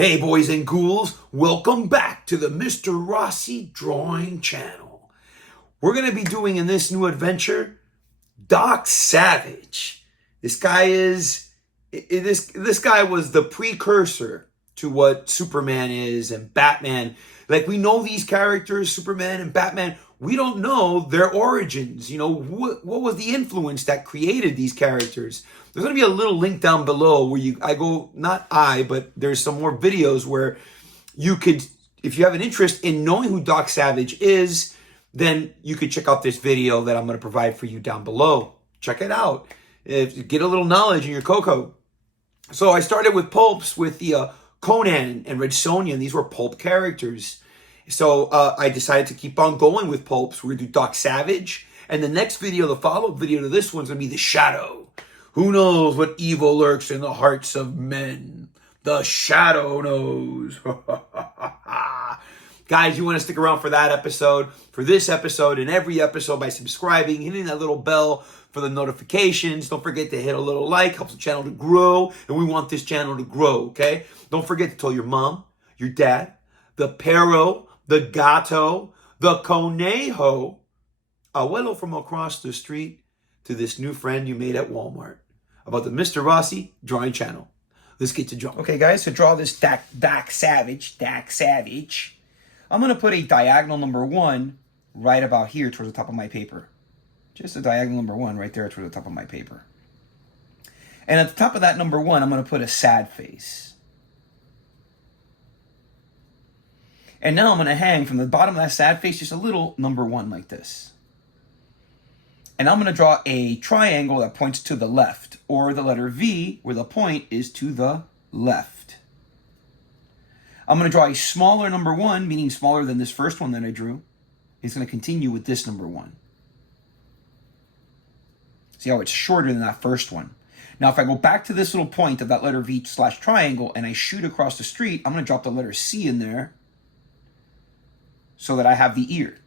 Hey boys and ghouls, welcome back to the MrRossi Drawing Channel. We're going to be doing in this new adventure, Doc Savage. This guy was the precursor to what Superman is and Batman. Like, we know these characters, Superman and Batman, we don't know their origins. You know, what was the influence that created these characters? There's going to be a little link down below where but there's some more videos where you could, if you have an interest in knowing who Doc Savage is, then you could check out this video that I'm going to provide for you down below. Check it out. Get a little knowledge in your cocoa. So I started with pulps with the Conan and Red Sonja, and these were pulp characters. So I decided to keep on going with pulps. We're going to do Doc Savage. And the next video, the follow-up video to this one's going to be The Shadow. Who knows what evil lurks in the hearts of men? The Shadow knows. Guys, you want to stick around for that episode, for this episode, and every episode by subscribing, hitting that little bell for the notifications. Don't forget to hit a little like, helps the channel to grow, and we want this channel to grow, okay? Don't forget to tell your mom, your dad, the perro, the gato, the conejo, abuelo from across the street, to this new friend you made at Walmart, about the MrRossi Drawing Channel. Let's get to drawing. Okay, guys, to draw this Doc Savage, I'm going to put a diagonal number 1 right about here towards the top of my paper. Just a diagonal number 1 right there towards the top of my paper. And at the top of that number 1, I'm going to put a sad face. And now I'm going to hang from the bottom of that sad face just a little number 1 like this. And I'm going to draw a triangle that points to the left, or the letter V, where the point is to the left. I'm going to draw a smaller number 1, meaning smaller than this first one that I drew. It's going to continue with this number 1. See how it's shorter than that first one. Now, if I go back to this little point of that letter V / triangle and I shoot across the street, I'm going to drop the letter C in there so that I have the ear.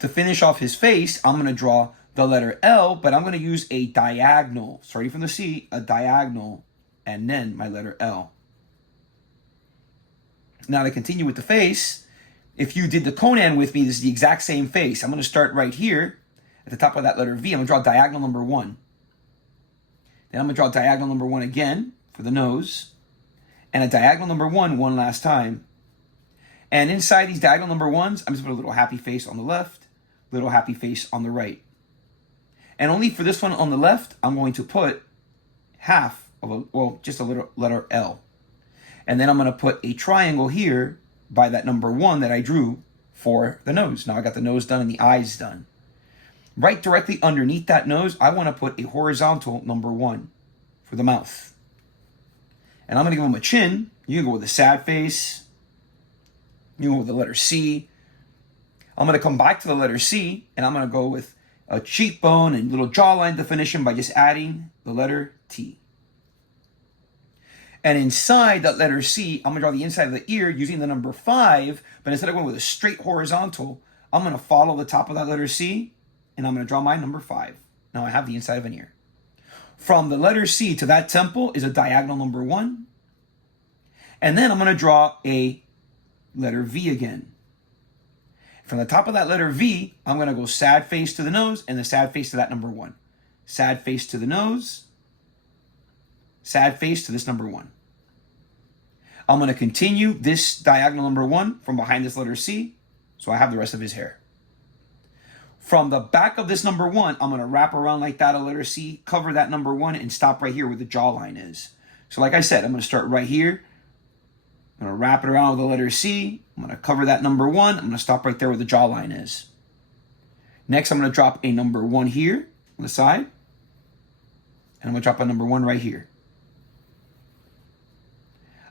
To finish off his face, I'm going to draw the letter L, but I'm going to use a diagonal, starting from the C, a diagonal, and then my letter L. Now to continue with the face, if you did the Conan with me, this is the exact same face. I'm going to start right here at the top of that letter V. I'm going to draw diagonal number 1. Then I'm going to draw diagonal number 1 again for the nose, and a diagonal number 1 one last time. And inside these diagonal number 1s, I'm just going to put a little happy face on the left, little happy face on the right. And only for this one on the left, I'm going to put half of just a little letter L. And then I'm going to put a triangle here by that number 1 that I drew for the nose. Now I got the nose done and the eyes done. Right directly underneath that nose, I want to put a horizontal number 1 for the mouth. And I'm going to give him a chin. You can go with a sad face. You can go with the letter C. I'm going to come back to the letter C, and I'm going to go with a cheekbone and little jawline definition by just adding the letter T. And inside that letter C, I'm going to draw the inside of the ear using the number 5, but instead of going with a straight horizontal, I'm going to follow the top of that letter C, and I'm going to draw my number 5. Now I have the inside of an ear. From the letter C to that temple is a diagonal number 1. And then I'm going to draw a letter V again. From the top of that letter V, I'm going to go sad face to the nose and the sad face to that number 1. Sad face to the nose, sad face to this number 1. I'm going to continue this diagonal number 1 from behind this letter C, so I have the rest of his hair. From the back of this number 1, I'm going to wrap around like that a letter C, cover that number 1, and stop right here where the jawline is. So like I said, I'm going to start right here. I'm going to wrap it around with the letter C. I'm going to cover that number 1. I'm going to stop right there where the jawline is. Next, I'm going to drop a number 1 here on the side. And I'm going to drop a number 1 right here.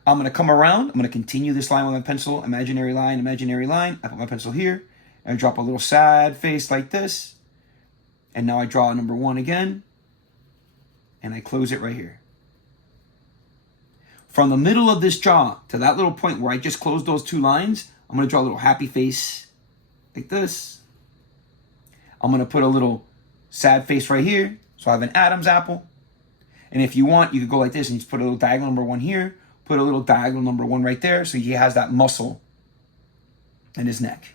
I'm going to come around. I'm going to continue this line with my pencil. Imaginary line, imaginary line. I put my pencil here. And I drop a little sad face like this. And now I draw a number 1 again. And I close it right here. From the middle of this jaw to that little point where I just closed those 2 lines, I'm going to draw a little happy face like this. I'm going to put a little sad face right here. So I have an Adam's apple. And if you want, you could go like this and just put a little diagonal number 1 here, put a little diagonal number 1 right there so he has that muscle in his neck.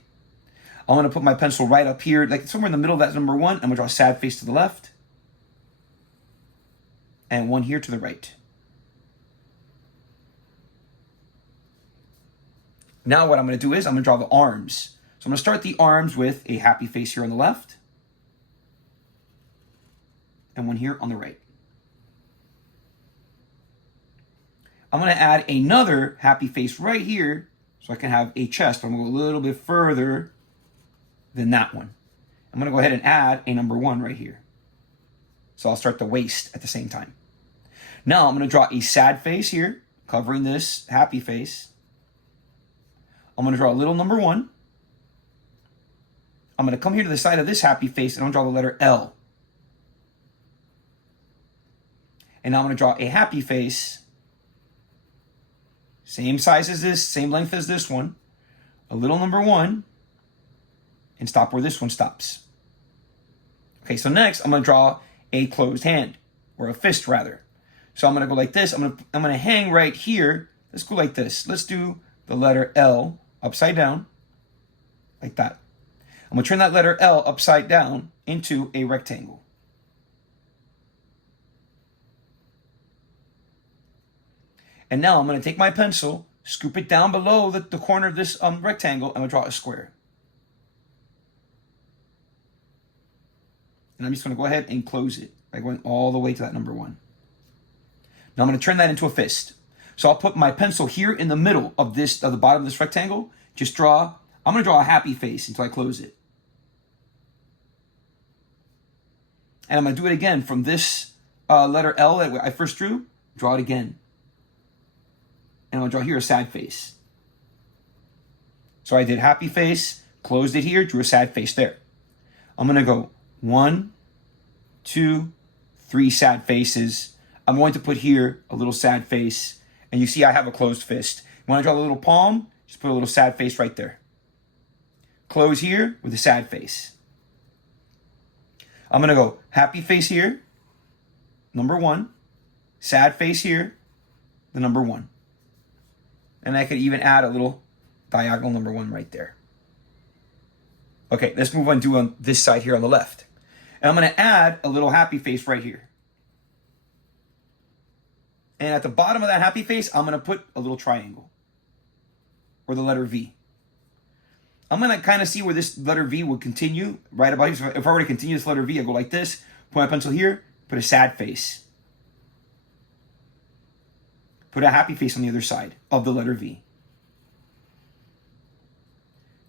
I'm going to put my pencil right up here, like somewhere in the middle of that number 1. I'm going to draw a sad face to the left. And 1 here to the right. Now what I'm going to do is I'm going to draw the arms. So I'm going to start the arms with a happy face here on the left. And 1 here on the right. I'm going to add another happy face right here so I can have a chest. I'm going to go a little bit further than that one. I'm going to go ahead and add a number 1 right here. So I'll start the waist at the same time. Now I'm going to draw a sad face here, covering this happy face. I'm going to draw a little number 1. I'm going to come here to the side of this happy face and I'm going to draw the letter L. And now I'm going to draw a happy face. Same size as this, same length as this one. A little number 1. And stop where this one stops. Okay, so next I'm going to draw a closed hand, or a fist rather. So I'm going to go like this. I'm going to hang right here. Let's go like this. Let's do the letter L upside down, like that. I'm going to turn that letter L upside down into a rectangle. And now I'm going to take my pencil, scoop it down below the corner of this rectangle, and I'm going to draw a square. And I'm just going to go ahead and close it by going all the way to that number 1. Now I'm going to turn that into a fist. So I'll put my pencil here in the middle of the bottom of this rectangle. I'm going to draw a happy face until I close it. And I'm going to do it again from this letter L that I first drew. Draw it again. And I'm going to draw here a sad face. So I did happy face, closed it here, drew a sad face there. I'm going to go 1, 2, 3 sad faces. I'm going to put here a little sad face. And you see I have a closed fist. When I draw the little palm, just put a little sad face right there. Close here with a sad face. I'm going to go happy face here, number 1. Sad face here, the number 1. And I could even add a little diagonal number 1 right there. Okay, let's move on to on this side here on the left. And I'm going to add a little happy face right here. And at the bottom of that happy face, I'm going to put a little triangle. Or the letter V. I'm going to kind of see where this letter V will continue. Right about here. So if I were to continue this letter V, I go like this. Put my pencil here. Put a sad face. Put a happy face on the other side of the letter V.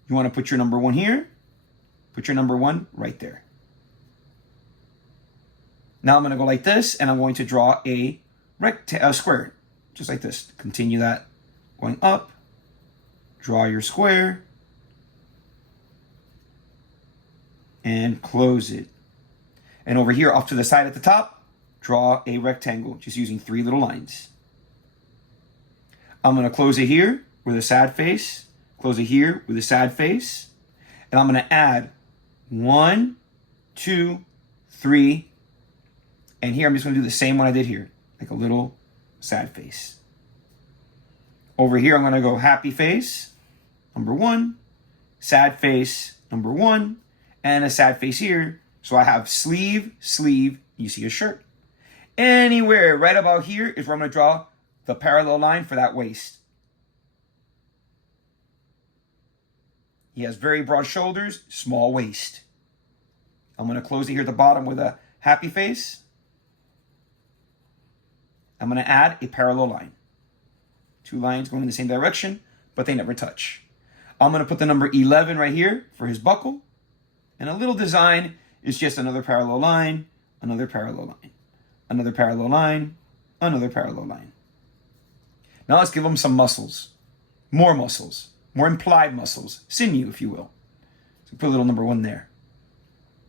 You want to put your number 1 here. Put your number 1 right there. Now I'm going to go like this, and I'm going to draw a square, just like this. Continue that going up. Draw your square. And close it. And over here, off to the side at the top, draw a rectangle, just using 3 little lines. I'm going to close it here with a sad face. Close it here with a sad face. And I'm going to add 1, 2, 3. And here I'm just going to do the same one I did here. Like a little sad face. Over here I'm going to go happy face, number 1. Sad face, number 1. And a sad face here. So I have sleeve, sleeve. You see a shirt. Anywhere right about here is where I'm going to draw the parallel line for that waist. He has very broad shoulders, small waist. I'm going to close it here at the bottom with a happy face. I'm going to add a parallel line. 2 lines going in the same direction, but they never touch. I'm going to put the number 11 right here for his buckle. And a little design is just another parallel line, another parallel line, another parallel line, another parallel line. Now let's give him some muscles. More implied muscles, sinew, if you will. So put a little number 1 there.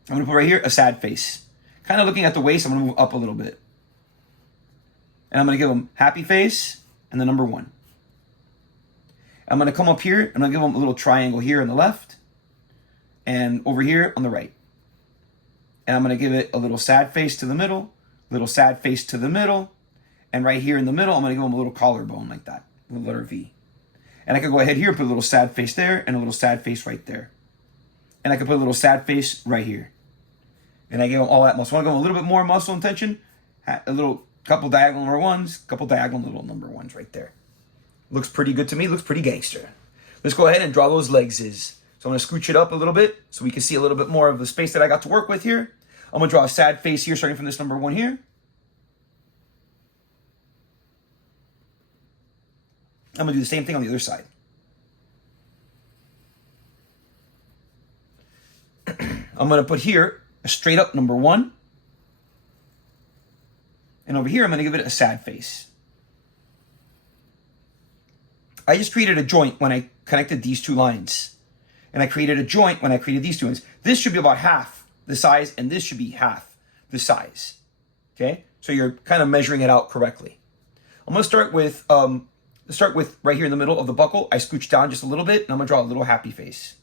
I'm going to put right here a sad face. Kind of looking at the waist, I'm going to move up a little bit. And I'm going to give him happy face and the number 1. I'm going to come up here and I'm going to give him a little triangle here on the left and over here on the right. And I'm going to give it a little sad face to the middle, little sad face to the middle, And right here in the middle, I'm going to give him a little collarbone like that, with the letter V. And I could go ahead here and put a little sad face there and a little sad face right there. And I could put a little sad face right here. And I give him all that muscle. I want to go a little bit more muscle and tension. A little couple diagonal number ones, couple diagonal little number ones right there. Looks pretty good to me. Looks pretty gangster. Let's go ahead and draw those legs. So I'm going to scooch it up a little bit so we can see a little bit more of the space that I got to work with here. I'm going to draw a sad face here starting from this number 1 here. I'm going to do the same thing on the other side. I'm going to put here a straight up number 1. And over here, I'm going to give it a sad face. I just created a joint when I connected these 2 lines. And I created a joint when I created these 2 lines. This should be about half the size, and this should be half the size. Okay? So you're kind of measuring it out correctly. I'm going to start with right here in the middle of the buckle. I scooch down just a little bit, and I'm going to draw a little happy face.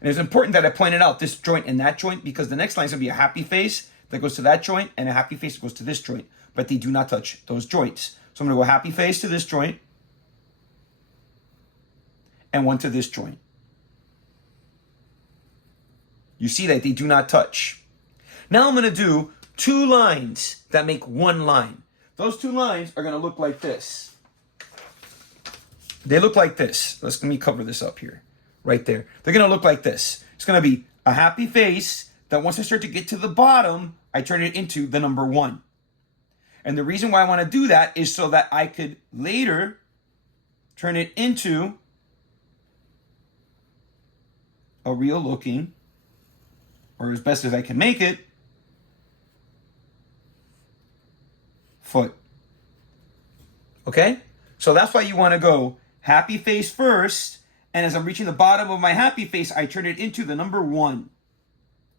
And it's important that I pointed out this joint and that joint, because the next line is going to be a happy face that goes to that joint and a happy face that goes to this joint. But they do not touch those joints. So I'm going to go happy face to this joint and one to this joint. You see that they do not touch. Now I'm going to do 2 lines that make 1 line. Those 2 lines are going to look like this. They look like this. Let me cover this up here. Right there. They're going to look like this. It's going to be a happy face that once I start to get to the bottom, I turn it into the number 1. And the reason why I want to do that is so that I could later turn it into a real looking, or as best as I can make it, foot. Okay? So that's why you want to go happy face first, and as I'm reaching the bottom of my happy face, I turn it into the number 1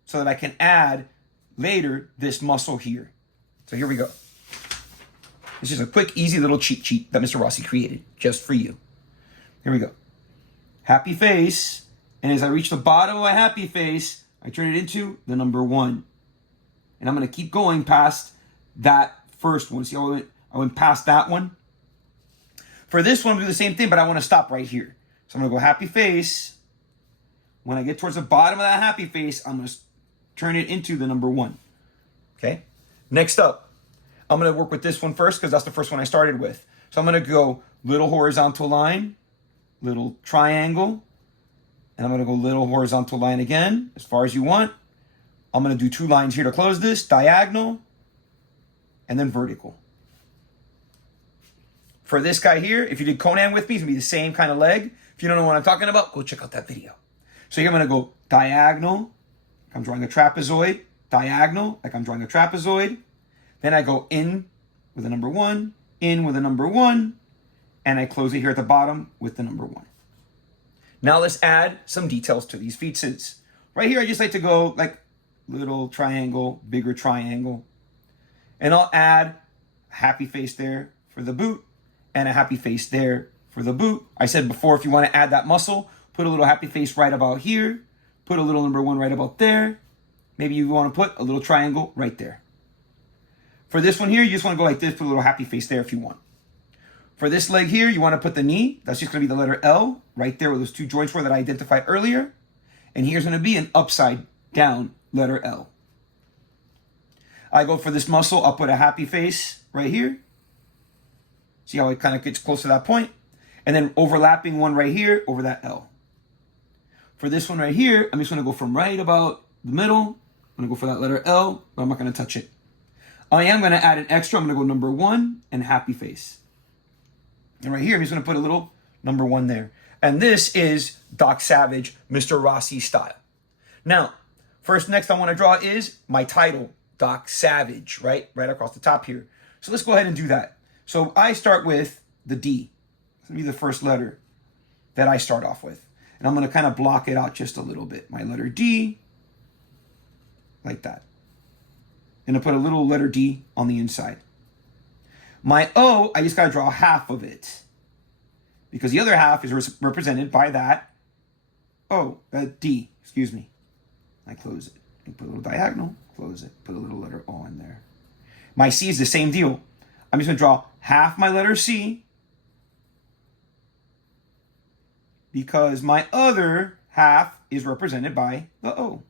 so that I can add later this muscle here. So here we go. This is a quick, easy little cheat sheet that MrRossi created just for you. Here we go. Happy face, and as I reach the bottom of my happy face, I turn it into the number 1. And I'm going to keep going past that first one. See how I went past that one? For this one, I'm going to do the same thing, but I want to stop right here. So I'm going to go happy face. When I get towards the bottom of that happy face, I'm going to turn it into the number 1. Okay? Next up, I'm going to work with this one first because that's the first one I started with. So I'm going to go little horizontal line, little triangle, and I'm going to go little horizontal line again, as far as you want. I'm going to do 2 lines here to close this, diagonal, and then vertical. For this guy here, if you did Conan with me, it's going to be the same kind of leg. If you don't know what I'm talking about, go check out that video. So here I'm going to go diagonal, like I'm drawing a trapezoid, diagonal, like I'm drawing a trapezoid. Then I go in with a number 1, in with a number 1, and I close it here at the bottom with the number 1. Now let's add some details to these feetses. Right here, I just like to go like little triangle, bigger triangle. And I'll add a happy face there for the boot and a happy face there for the boot. I said before, if you want to add that muscle, put a little happy face right about here. Put a little number 1 right about there. Maybe you want to put a little triangle right there. For this one here, you just want to go like this, put a little happy face there if you want. For this leg here, you want to put the knee. That's just going to be the letter L right there where those 2 joints were that I identified earlier. And here's going to be an upside down letter L. I go for this muscle, I'll put a happy face right here. See how it kind of gets close to that point? And then overlapping one right here over that L. For this one right here, I'm just going to go from right about the middle. I'm going to go for that letter L, but I'm not going to touch it. I am going to add an extra. I'm going to go number 1 and happy face. And right here, I'm just going to put a little number 1 there. And this is Doc Savage, MrRossi style. Now, next I want to draw is my title, Doc Savage, right across the top here. So let's go ahead and do that. So I start with the D. It's going to be the first letter that I start off with. And I'm going to kind of block it out just a little bit. My letter D, like that. And I put a little letter D on the inside. My O, I just got to draw half of it. Because the other half is represented by that D, excuse me. I close it. And put a little diagonal, close it. Put a little letter O in there. My C is the same deal. I'm just going to draw half my letter C because my other half is represented by the O.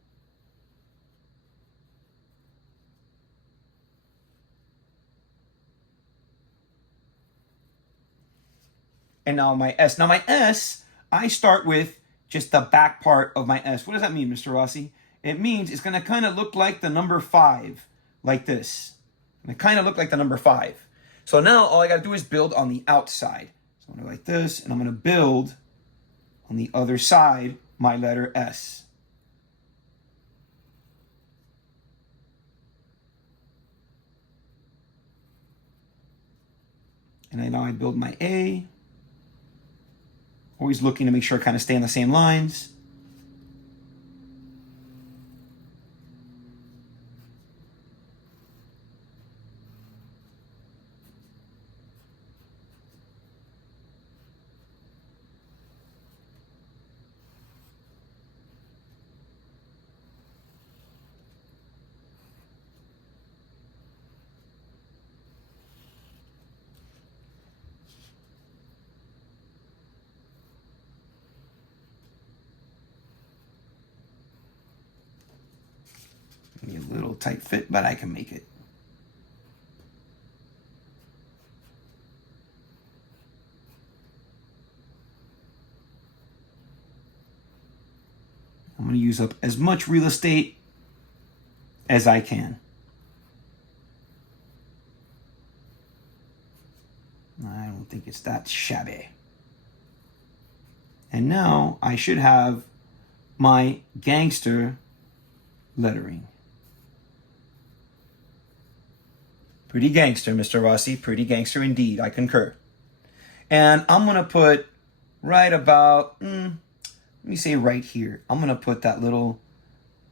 And now my S. Now my S, I start with just the back part of my S. What does that mean, Mr. Rossi? It means it's going to kind of look like the number 5, like this. And it kind of look like the number 5. So now all I got to do is build on the outside. So I'm going to like this, and I'm going to build on the other side my letter S. And then now I build my A. Always looking to make sure I kind of stay on the same lines. Maybe a little tight fit, but I can make it. I'm going to use up as much real estate as I can. I don't think it's that shabby. And now I should have my gangster lettering. Pretty gangster, Mr. Rossi. Pretty gangster indeed. I concur. And I'm going to put right about, let me say right here. I'm going to put that little,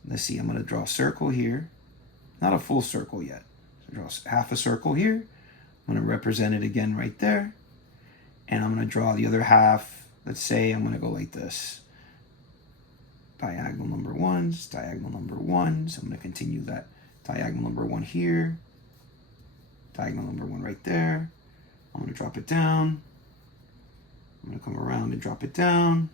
let's see, I'm going to draw a circle here. Not a full circle yet. So draw half a circle here. I'm going to represent it again right there. And I'm going to draw the other half. Let's say I'm going to go like this. Diagonal number 1s, diagonal number 1s. I'm going to continue that diagonal number 1 here. Diagonal number 1 right there. I'm going to drop it down. I'm going to come around and drop it down.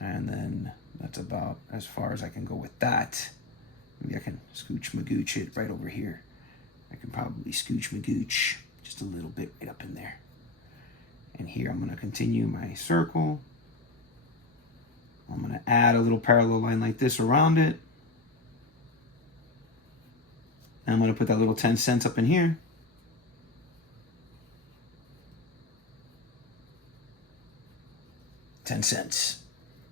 And then that's about as far as I can go with that. Maybe I can scooch magooch it right over here. I can probably scooch magooch just a little bit right up in there. And here I'm going to continue my circle. I'm going to add a little parallel line like this around it. And I'm going to put that little 10 cents up in here. $0.10.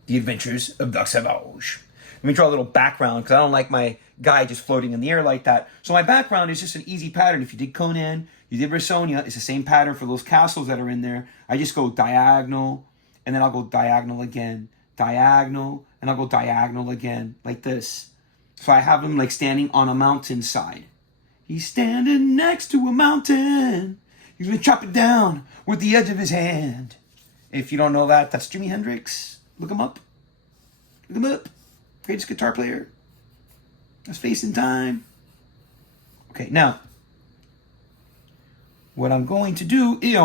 The Adventures of Doc Savage. Let me draw a little background because I don't like my guy just floating in the air like that. So my background is just an easy pattern. If you did Conan, you did Bersonia, it's the same pattern for those castles that are in there. I just go diagonal, and then I'll go diagonal again. Diagonal, and I'll go diagonal again, like this. So I have him like standing on a mountainside. He's standing next to a mountain. He's gonna chop it down with the edge of his hand. If you don't know that, that's Jimi Hendrix. Look him up. Look him up. Greatest guitar player. That's Facing Time. Okay, now, what I'm going to do is,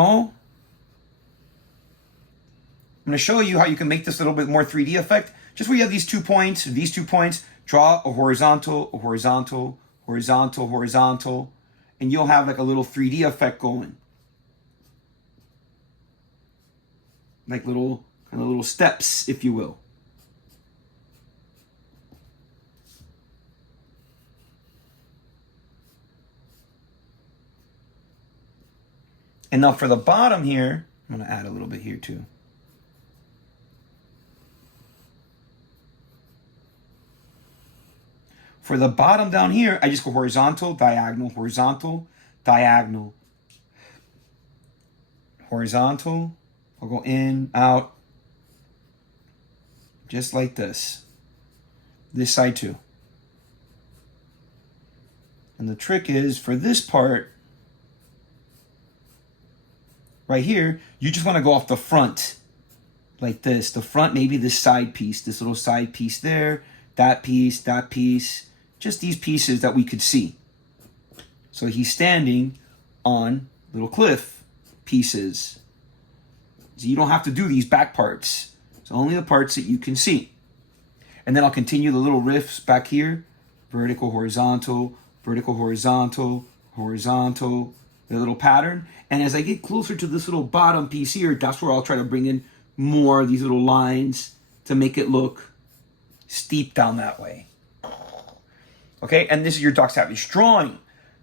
I'm going to show you how you can make this a little bit more 3D effect. Just where you have these 2 points, draw a horizontal, horizontal, and you'll have like a little 3D effect going. Like little, kind of little steps, if you will. And now for the bottom here, I'm going to add a little bit here too. For the bottom down here, I just go horizontal, diagonal, horizontal, diagonal. Horizontal, I'll go in, out, just like this. This side too. And the trick is, for this part, right here, you just want to go off the front like this. The front, maybe this side piece, this little side piece there, that piece, just these pieces that we could see. So he's standing on little cliff pieces. So you don't have to do these back parts. It's only the parts that you can see. And then I'll continue the little riffs back here. Vertical, horizontal, vertical, horizontal, horizontal, the little pattern. And as I get closer to this little bottom piece here, that's where I'll try to bring in more of these little lines to make it look steep down that way. Okay, and this is your Doc Savage drawing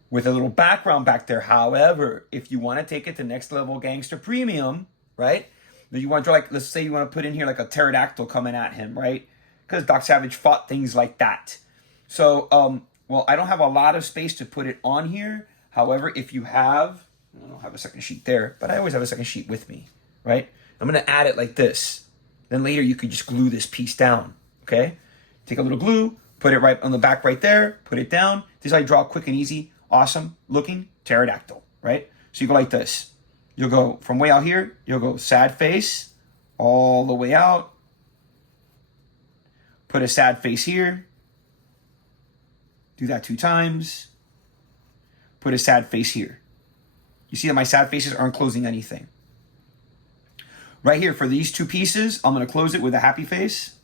with a little background back there. However, if you want to take it to next level gangster premium, right? You want to draw, like, let's say you want to put in here like a pterodactyl coming at him, right? Because Doc Savage fought things like that. So, well, I don't have a lot of space to put it on here. However, if you have, I don't have a second sheet there, but I always have a second sheet with me, right? I'm going to add it like this. Then later you could just glue this piece down, okay? Take a little glue, put it right on the back right there, put it down. This is how you draw quick and easy, awesome looking pterodactyl, right? So you go like this. You'll go from way out here, you'll go sad face all the way out. Put a sad face here. Do that 2 times. Put a sad face here. You see that my sad faces aren't closing anything. Right here for these 2 pieces, I'm going to close it with a happy face.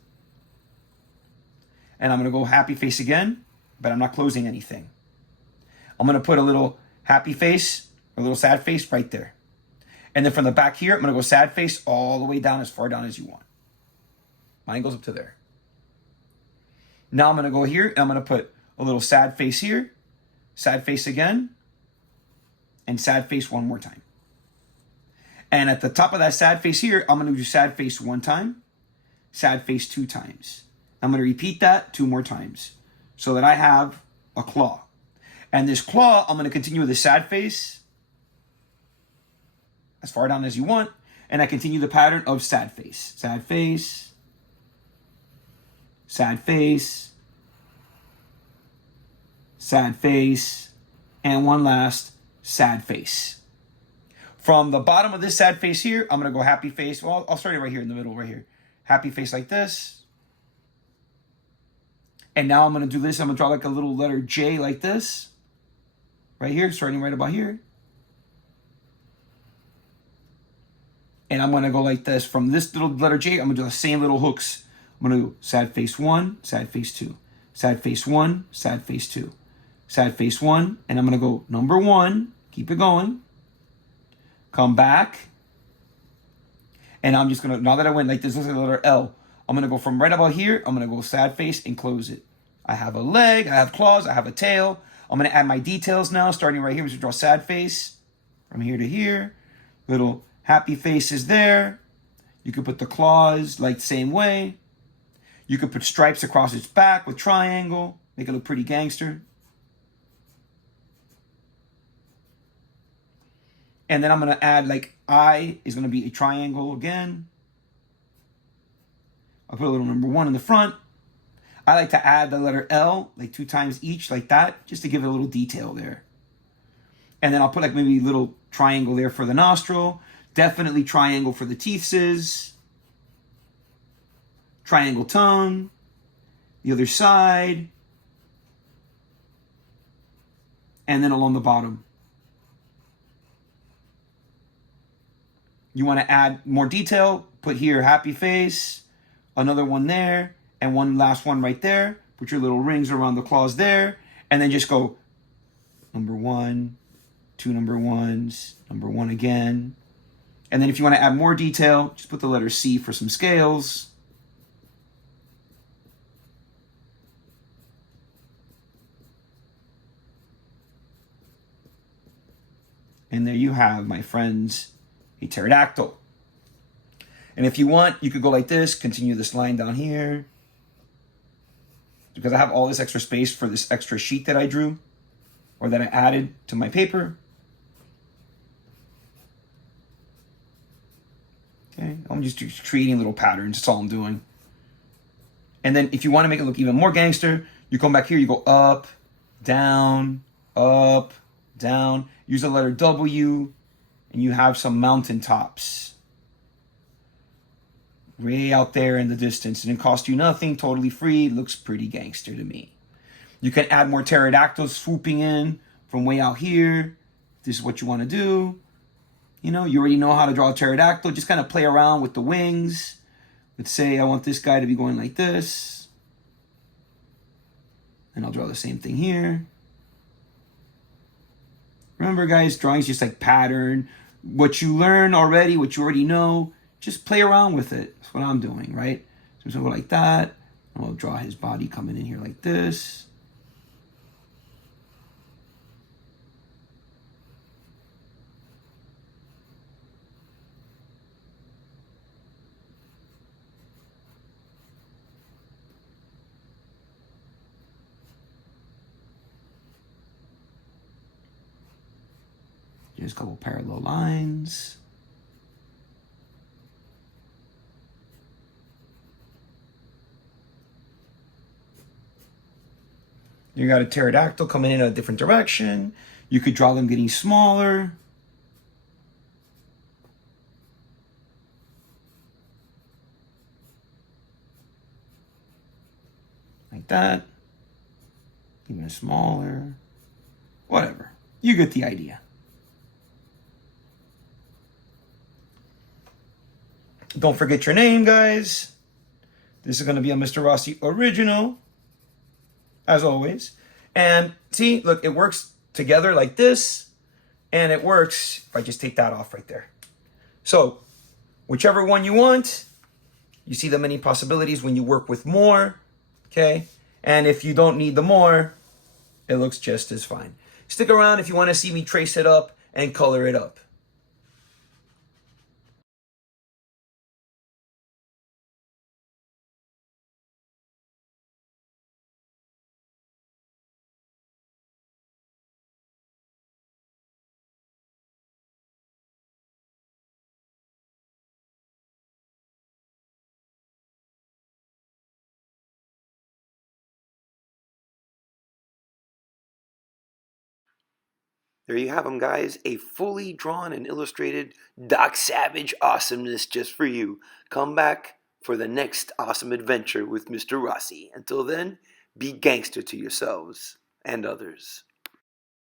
And I'm going to go happy face again, but I'm not closing anything. I'm going to put a little happy face, a little sad face right there. And then from the back here, I'm going to go sad face all the way down, as far down as you want. Mine goes up to there. Now I'm going to go here and I'm going to put a little sad face here, sad face again, and sad face one more time. And at the top of that sad face here, I'm going to do sad face 1 time, sad face 2 times. I'm going to repeat that 2 more times so that I have a claw. And this claw, I'm going to continue with the sad face as far down as you want. And I continue the pattern of sad face, sad face, sad face, sad face, and one last sad face. From the bottom of this sad face here, I'm going to go happy face. Well, I'll start it right here in the middle, right here. Happy face like this. And now I'm going to do this. I'm going to draw like a little letter J like this. Right here, starting right about here. And I'm going to go like this. From this little letter J, I'm going to do the same little hooks. I'm going to do sad face 1, sad face 2. Sad face 1, sad face 2. Sad face 1. And I'm going to go number 1. Keep it going. Come back. And I'm just going to, now that I went like this, looks like the letter L. I'm going to go from right about here. I'm going to go sad face and close it. I have a leg. I have claws. I have a tail. I'm going to add my details now, starting right here. We're going to draw sad face from here to here. Little happy face is there. You could put the claws like the same way. You could put stripes across its back with triangle. Make it look pretty gangster. And then I'm going to add like I is going to be a triangle again. I'll put a little number 1 in the front. I like to add the letter L like 2 times each like that, just to give it a little detail there. And then I'll put like maybe a little triangle there for the nostril. Definitely triangle for the teeths. Triangle tongue. The other side. And then along the bottom. You want to add more detail, put here happy face, another one there, and one last one right there. Put your little rings around the claws there, and then just go number 1, 2 number 1s, number 1 again. And then if you want to add more detail, just put the letter C for some scales. And there you have, my friends, a pterodactyl. And if you want, you could go like this, continue this line down here. Because I have all this extra space for this extra sheet that I drew, or that I added to my paper. Okay, I'm just creating little patterns, that's all I'm doing. And then if you want to make it look even more gangster, you come back here, you go up, down, use the letter W, and you have some mountain tops. way out there in the distance. It didn't cost you nothing, totally free. Looks pretty gangster to me. You can add more pterodactyls swooping in from way out here. If this is what you want to do. You know, you already know how to draw a pterodactyl. Just kind of play around with the wings. Let's say I want this guy to be going like this. And I'll draw the same thing here. Remember, guys, drawing is just like pattern. What you learn already, what you already know, just play around with it. That's what I'm doing, right? So I'm going to go like that. And I'll draw his body coming in here like this. Here's a couple parallel lines. You got a pterodactyl coming in a different direction. You could draw them getting smaller. Like that. Even smaller. Whatever. You get the idea. Don't forget your name, guys. This is going to be a MrRossi original, as always. And see, look, it works together like this. And it works if I just take that off right there. So, whichever one you want, you see the many possibilities when you work with more, okay? And if you don't need the more, it looks just as fine. Stick around if you want to see me trace it up and color it up. There you have them, guys. A fully drawn and illustrated Doc Savage awesomeness just for you. Come back for the next awesome adventure with MrRossi. Until then, be gangster to yourselves and others.